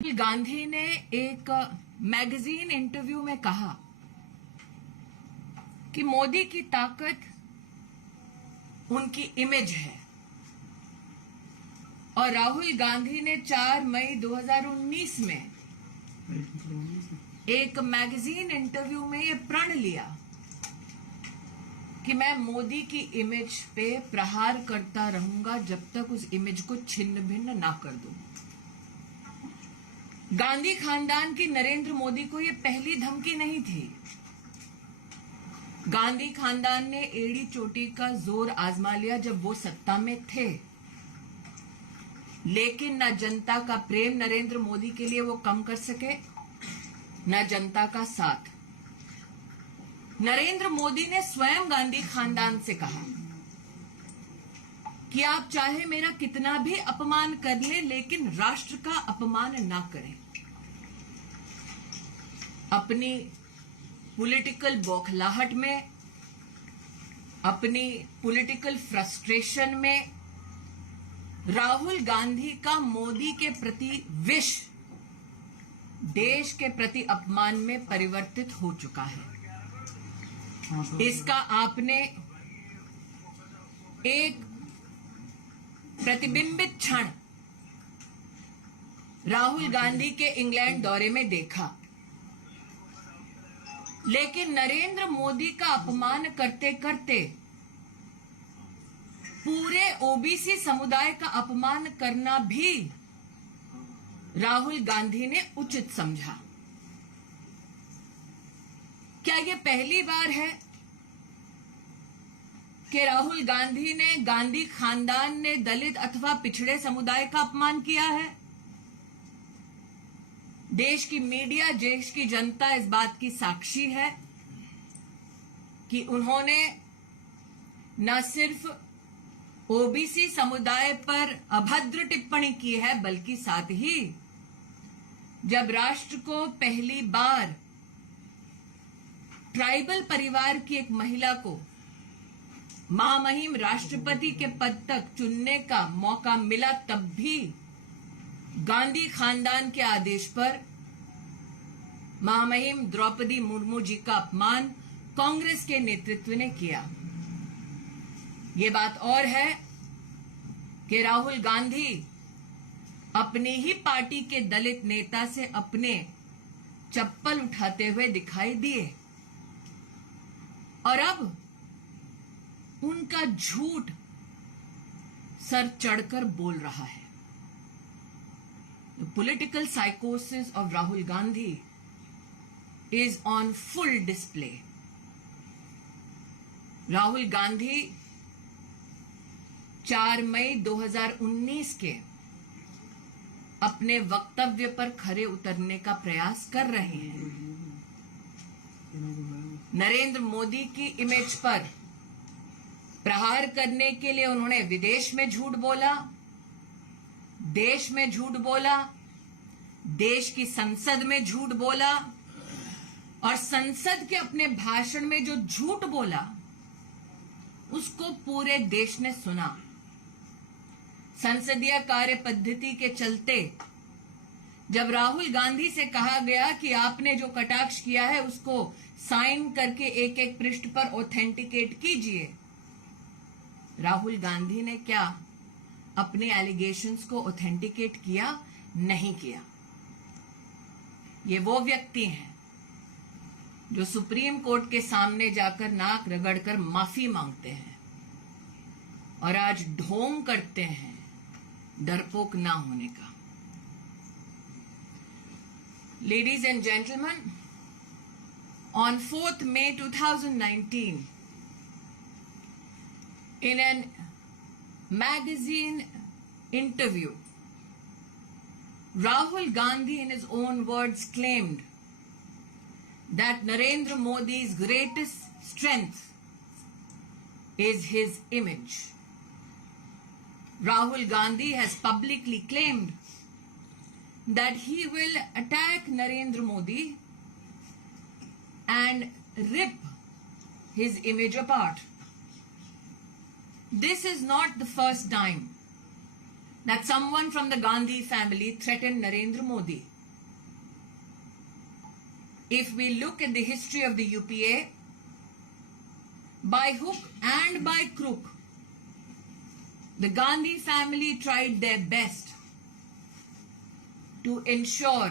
राहुल गांधी ने एक magazine interview में कहा कि मोदी की ताकत उनकी इमेज है और राहुल गांधी ने 4 मई 2019 में एक मैगजीन इंटरव्यू में ये प्रण लिया कि मैं मोदी की इमेज पे प्रहार करता रहूंगा जब तक उस इमेज को छिन्न भिन्न ना कर दूं। गांधी खानदान की नरेंद्र मोदी को यह पहली धमकी नहीं थी। गांधी खानदान ने एड़ी चोटी का जोर आजमा लिया जब वो सत्ता में थे, लेकिन न जनता का प्रेम नरेंद्र मोदी के लिए वो कम कर सके, न जनता का साथ। नरेंद्र मोदी ने स्वयं गांधी खानदान से कहा कि आप चाहे मेरा कितना भी अपमान कर ले, लेकिन राष्ट्र का अपमान ना करें। अपनी पॉलिटिकल बौखलाहट में, अपनी पॉलिटिकल फ्रस्ट्रेशन में राहुल गांधी का मोदी के प्रति विष देश के प्रति अपमान में परिवर्तित हो चुका है। इसका आपने एक प्रतिबिंबित क्षण राहुल गांधी के इंग्लैंड दौरे में देखा, लेकिन नरेंद्र मोदी का अपमान करते करते पूरे ओबीसी समुदाय का अपमान करना भी राहुल गांधी ने उचित समझा। क्या यह पहली बार है कि राहुल गांधी ने, गांधी खानदान ने दलित अथवा पिछड़े समुदाय का अपमान किया है? देश की मीडिया, देश की जनता इस बात की साक्षी है कि उन्होंने न सिर्फ ओबीसी समुदाय पर अभद्र टिप्पणी की है, बल्कि साथ ही जब राष्ट्र को पहली बार ट्राइबल परिवार की एक महिला को महामहिम राष्ट्रपति के पद तक चुनने का मौका मिला, तब भी गांधी खानदान के आदेश पर महामहिम द्रौपदी मुर्मू जी का अपमान कांग्रेस के नेतृत्व ने किया। ये बात और है कि राहुल गांधी अपनी ही पार्टी के दलित नेता से अपने चप्पल उठाते हुए दिखाई दिए और अब उनका झूठ सर चढ़कर बोल रहा है। The political psychosis of Rahul Gandhi is on full display. Rahul Gandhi 4 मई 2019 के अपने वक्तव्य पर खरे उतरने का प्रयास कर रहे हैं। नरेंद्र मोदी की इमेज पर प्रहार करने के लिए उन्होंने विदेश में झूठ बोला, देश में झूठ बोला, देश की संसद में झूठ बोला और संसद के अपने भाषण में जो झूठ बोला उसको पूरे देश ने सुना। संसदीय कार्य पद्धति के चलते जब राहुल गांधी से कहा गया कि आपने जो कटाक्ष किया है उसको साइन करके एक एक पृष्ठ पर ऑथेंटिकेट कीजिए, राहुल गांधी ने क्या अपने एलिगेशंस को ऑथेंटिकेट किया? नहीं किया। ये वो व्यक्ति हैं जो सुप्रीम कोर्ट के सामने जाकर नाक रगड़कर माफी मांगते हैं और आज ढोंग करते हैं डरपोक ना होने का। Ladies and gentleman, on 4th May 2019, in an magazine interview, Rahul Gandhi, in his own words, claimed that Narendra Modi's greatest strength is his image. Rahul Gandhi has publicly claimed that he will attack Narendra Modi and rip his image apart. This is not the first time that someone from the Gandhi family threatened Narendra Modi. if we look at the history of the UPA, by hook and by crook, the Gandhi family tried their best to ensure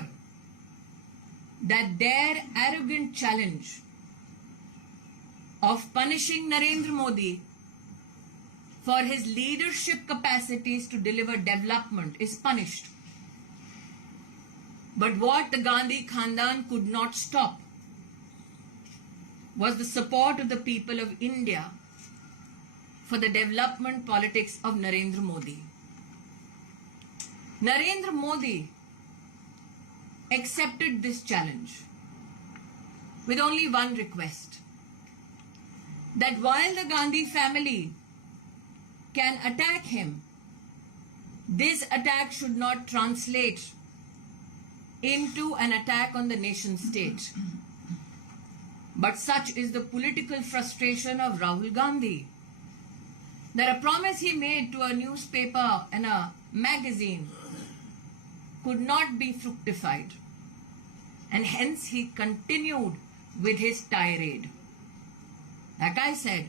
that their arrogant challenge of punishing Narendra Modi for his leadership capacities to deliver development is punished. But what the Gandhi Khandan could not stop was the support of the people of India for the development politics of Narendra Modi. Narendra Modi accepted this challenge with only one request, that while the Gandhi family can attack him, this attack should not translate into an attack on the nation state. But such is the political frustration of Rahul Gandhi that a promise he made to a newspaper and a magazine could not be fructified, and hence he continued with his tirade. Like I said,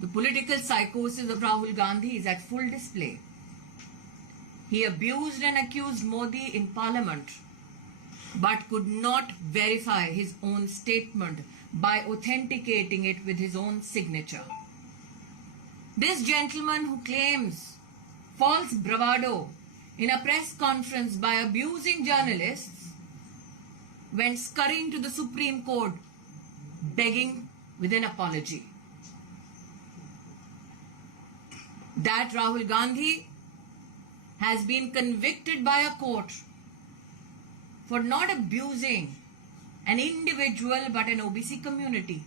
the political psychosis of Rahul Gandhi is at full display. He abused and accused Modi in Parliament, but could not verify his own statement by authenticating it with his own signature. This gentleman who claims false bravado in a press conference by abusing journalists went scurrying to the Supreme Court begging with an apology. That Rahul Gandhi has been convicted by a court for not abusing an individual but an OBC community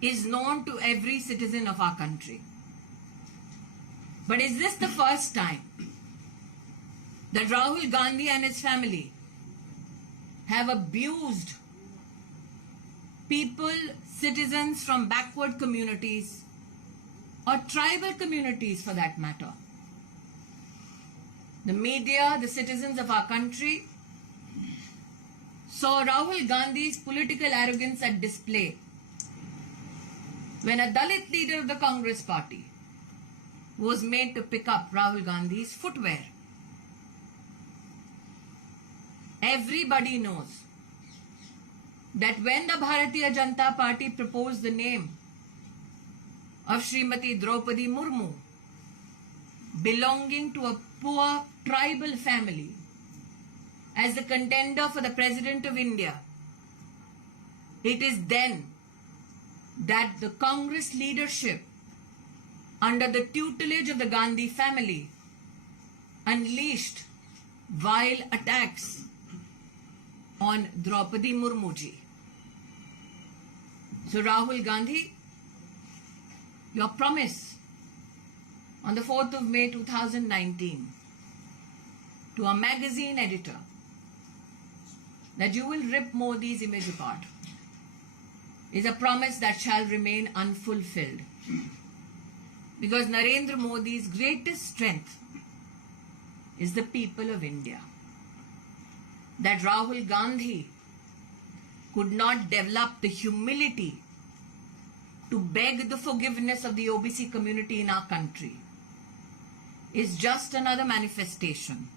is known to every citizen of our country. But is this the first time that Rahul Gandhi and his family have abused people, citizens from backward communities or tribal communities for that matter? The media, the citizens of our country saw Rahul Gandhi's political arrogance at display when a Dalit leader of the Congress party was made to pick up Rahul Gandhi's footwear. Everybody knows that when the Bharatiya Janata Party proposed the name of Srimati Draupadi Murmu, belonging to a poor tribal family, as the contender for the President of India, it is then that the Congress leadership, under the tutelage of the Gandhi family, unleashed vile attacks on Draupadi Murmu ji. So Rahul Gandhi, your promise on the 4th of May 2019 to a magazine editor that you will rip Modi's image apart is a promise that shall remain unfulfilled. Because Narendra Modi's greatest strength is the people of India. That Rahul Gandhi could not develop the humility to beg the forgiveness of the OBC community in our country is just another manifestation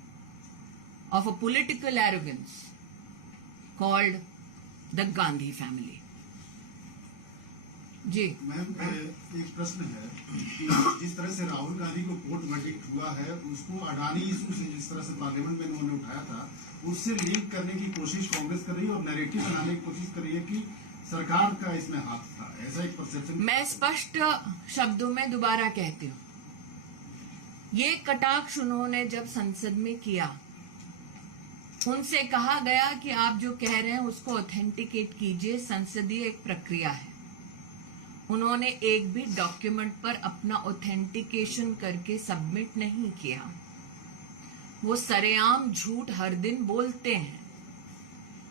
of a political arrogance called the Gandhi family. जी ma'am, एक प्रश्न है कि जिस तरह से राहुल गांधी को court verdict हुआ है, उसको अडानी इशू से जिस तरह से पार्लियामेंट में उन्होंने उठाया था, उससे लिंक करने की कोशिश कांग्रेस कर रही है और नैरेटिव बनाने की कोशिश कर रही है कि सरकार का इसमें हाथ था, ऐसा एक परसेप्शन। मैं स्पष्ट शब्दों में दोबारा कहती हूँ, ये कटाक्ष उन्होंने जब संसद में किया, उनसे कहा गया कि आप जो कह रहे हैं उसको ऑथेंटिकेट कीजिए, संसदीय एक प्रक्रिया है। उन्होंने एक भी डॉक्यूमेंट पर अपना ऑथेंटिकेशन करके सबमिट नहीं किया। वो सरेआम झूठ हर दिन बोलते हैं।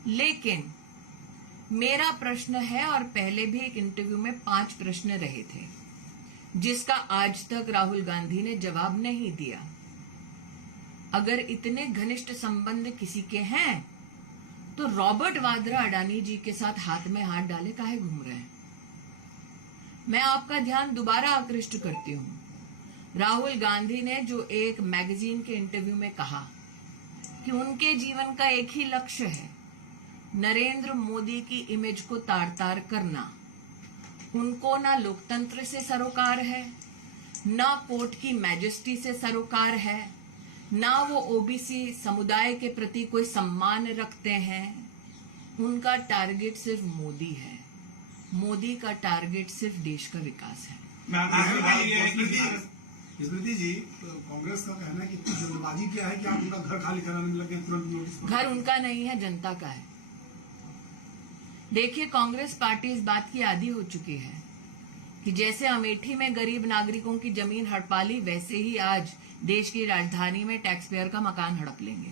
लेकिन मेरा प्रश्न है, और पहले भी एक इंटरव्यू में 5 प्रश्न रहे थे जिसका आज तक राहुल गांधी ने जवाब नहीं दिया। अगर इतने घनिष्ठ संबंध किसी के हैं तो रॉबर्ट वाड्रा अडानी जी के साथ हाथ में हाथ डाले काहे घूम रहे हैं? मैं आपका ध्यान दोबारा आकृष्ट करती हूं। राहुल गांधी ने जो एक मैगजीन के इंटरव्यू में कहा कि उनके जीवन का एक ही लक्ष्य है, नरेंद्र मोदी की इमेज को तार तार करना। उनको ना लोकतंत्र से सरोकार है, ना कोर्ट की मैजेस्टी से सरोकार है, ना वो ओबीसी समुदाय के प्रति कोई सम्मान रखते हैं। उनका टारगेट सिर्फ मोदी है। मोदी का टारगेट सिर्फ देश का विकास है। स्मृति जी, कांग्रेस का कहना है कि इतनी जल्दबाजी क्या है कि आप उनका घर खाली कराने में लगे, तुरंत नोटिस। घर उनका नहीं है, जनता का है। देखिए, कांग्रेस पार्टी इस बात की आदी हो चुकी है कि जैसे अमेठी में गरीब नागरिकों की जमीन हड़प ली, वैसे ही आज देश की राजधानी में टैक्स पेयर का मकान हड़प लेंगे।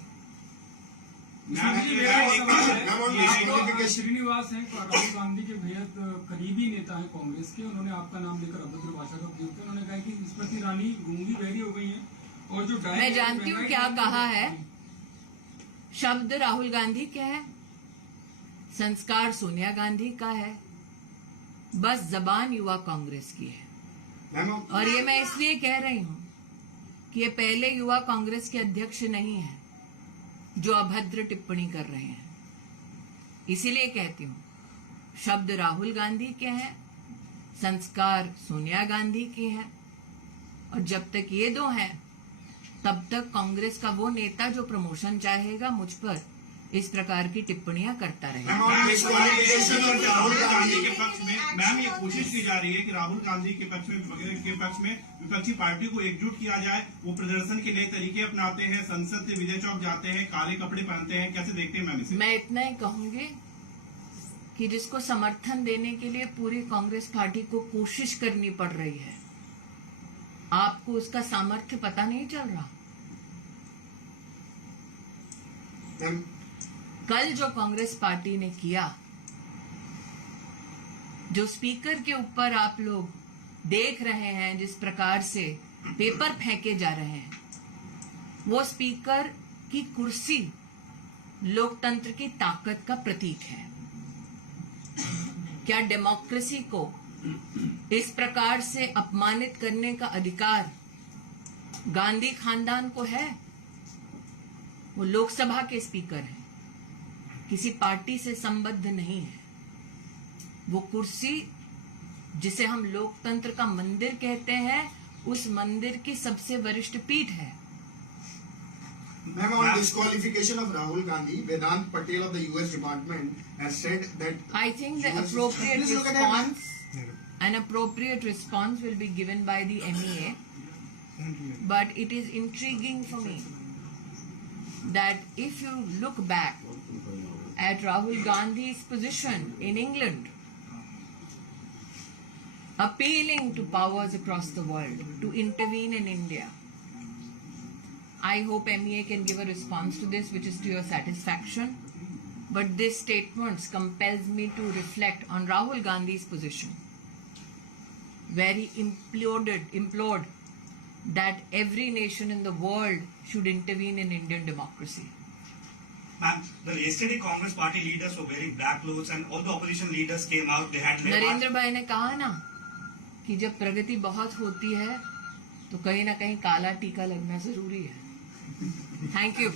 श्रीनिवास हैं, राहुल गांधी के बेहद करीबी नेता हैं कांग्रेस के। उन्होंने आपका नाम लेकर अभद्र भाषा का प्रयोग किया। उन्होंने कहा कि स्मृति ईरानी गूंगी बहरी हो गई हैं और जो मैं जानती हूँ क्या कहा है। शब्द राहुल गांधी के है, संस्कार सोनिया गांधी का है, बस जबान युवा कांग्रेस की है। और ये मैं इसलिए कह रही हूँ कि ये पहले युवा कांग्रेस के अध्यक्ष नहीं है जो अभद्र टिप्पणी कर रहे हैं। इसीलिए कहती हूँ, शब्द राहुल गांधी के हैं, संस्कार सोनिया गांधी के हैं, और जब तक ये दो हैं तब तक कांग्रेस का वो नेता जो प्रमोशन चाहेगा मुझ पर इस प्रकार की टिप्पणियां करता रहेगा। राहुल गांधी के पक्ष में मैम ये कोशिश की जा रही है कि राहुल गांधी के पक्ष में विपक्षी पार्टी को एकजुट किया जाए। वो प्रदर्शन के नए तरीके अपनाते हैं, संसद से विजय चौक जाते हैं, काले कपड़े पहनते हैं। कैसे देखते हैं मैम इसे? मैं इतना ही कहूंगी कि जिसको समर्थन देने के लिए पूरी कांग्रेस पार्टी को कोशिश करनी पड़ रही है, आपको उसका सामर्थ्य पता नहीं चल रहा। कल जो कांग्रेस पार्टी ने किया, जो स्पीकर के ऊपर आप लोग देख रहे हैं जिस प्रकार से पेपर फेंके जा रहे हैं, वो स्पीकर की कुर्सी लोकतंत्र की ताकत का प्रतीक है। क्या डेमोक्रेसी को इस प्रकार से अपमानित करने का अधिकार गांधी खानदान को है? वो लोकसभा के स्पीकर हैं, किसी पार्टी से संबद्ध नहीं है। वो कुर्सी जिसे हम लोकतंत्र का मंदिर कहते हैं, उस मंदिर की सबसे वरिष्ठ पीठ है। Ma'am, on disqualification of Rahul Gandhi, Vedant Patel of the US Department has said that I think the appropriate response will be given by the MEA, but it is intriguing for me that if you look back at Rahul Gandhi's position in England, appealing to powers across the world to intervene in India, I hope MEA can give a response to this which is to your satisfaction. But this statement compels me to reflect on Rahul Gandhi's position, where he implored that every nation in the world should intervene in Indian democracy. Ma'am, yesterday Congress party leaders were wearing black clothes and all the opposition leaders came out. They had Narendra भाई ने कहा ना कि जब प्रगति बहुत होती है तो कहीं ना कहीं काला टीका लगना जरूरी है। Thank you.